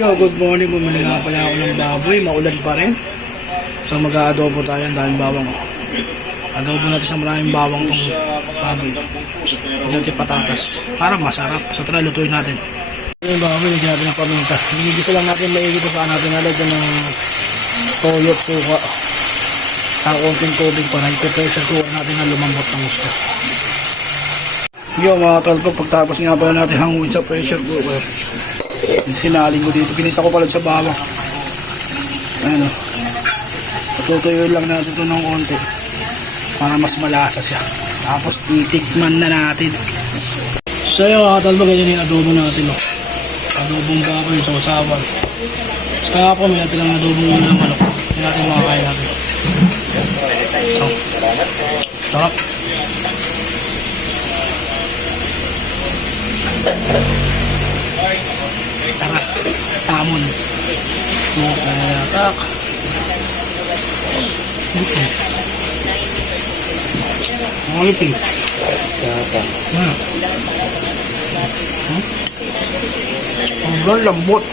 Yo, good morning. Bumili nga pala ako ng baboy. Maulan pa rin. So mag-aadobo tayo. Ang daming bawang. Adobo natin sa maraming bawang tong baboy. At natin patatas. Para masarap. So tara, lutuin natin. Yung baboy, lagyan natin ng paminta. Hinigisa lang natin maigit pa natin. Nalagyan ng toyo at suka. Sa konting tubig para i-pressure kuha natin na lumambot ng gusto. Yo mga talpag, pagtapos nga pala natin hanguin sa pressure cooker. Sinaling ko dito, pinisa ko pala sa bawang. Ayan o. Patutuyuin lang natin ito ng konti para mas malasa siya. Tapos itikman na natin. So yung mga talpag, ganyan yung adobo natin o. Adobong baboy ito, sawan. Saka po may natin lang adobong ng manok. Hindi natin makakain natin. So, sarap. Tara, tamon. Tak. Malipin. Ang lambot.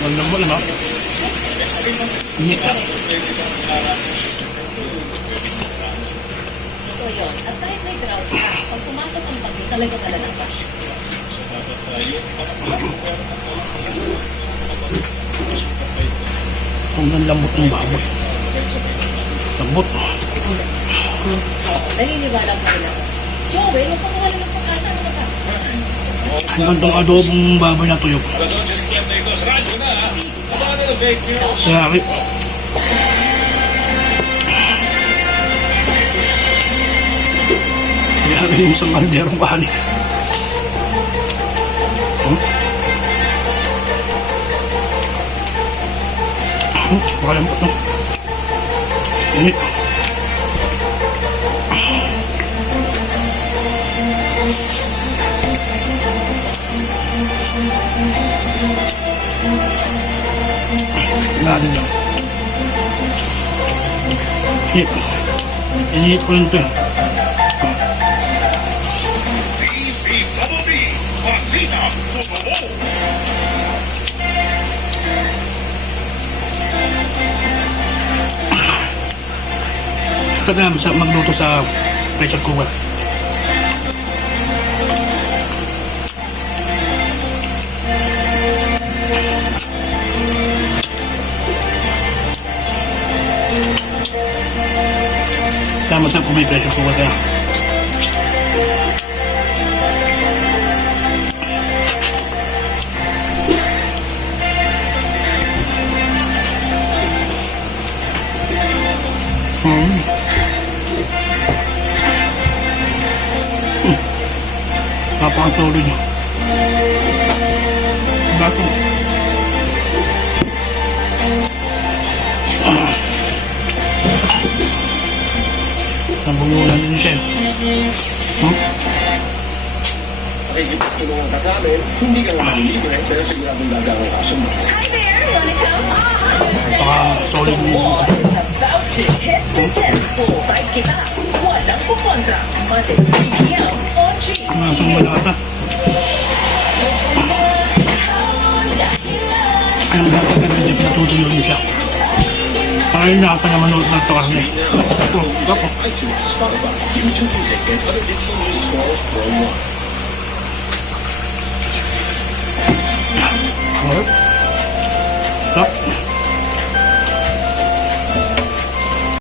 Ang lambot na. Init na. So yun, at kahit may drought, pag pumasok ang bagyo, talaga ka. Ang lambot ng baboy. Lambot. Naniniwala ko na. Joey, huwag kang wala ng pag-asa mo ka. Ang gantong adobong baboy na tuyok. Yari. Yari yung isang kalderong kanin. Makalambot no. Init. Natin lang. Init ko rin ito eh. Kaya magluto sa pressure cooker. Kaya masarap kung may pressure cooker kaya. Napakatulog niya. Bato. Nabungulan din siya. Pakikipagtulungan ka sa amin, hindi ka naman libre, pero siguradong gagang ang kaso mo. Hi there, wanna come on? Napaka-solid mo. Is about to hit the dance floor. Kita, walang pupunta. Monday 3 p.m. on G. Masang malata. Ay, ang magaganda niya, pinatutuyo niyo siya. Para yung lahat na manood na sa karne. Gapo. iTunes, Spotify, YouTube Music, and other digital music stores worldwide. Sarap.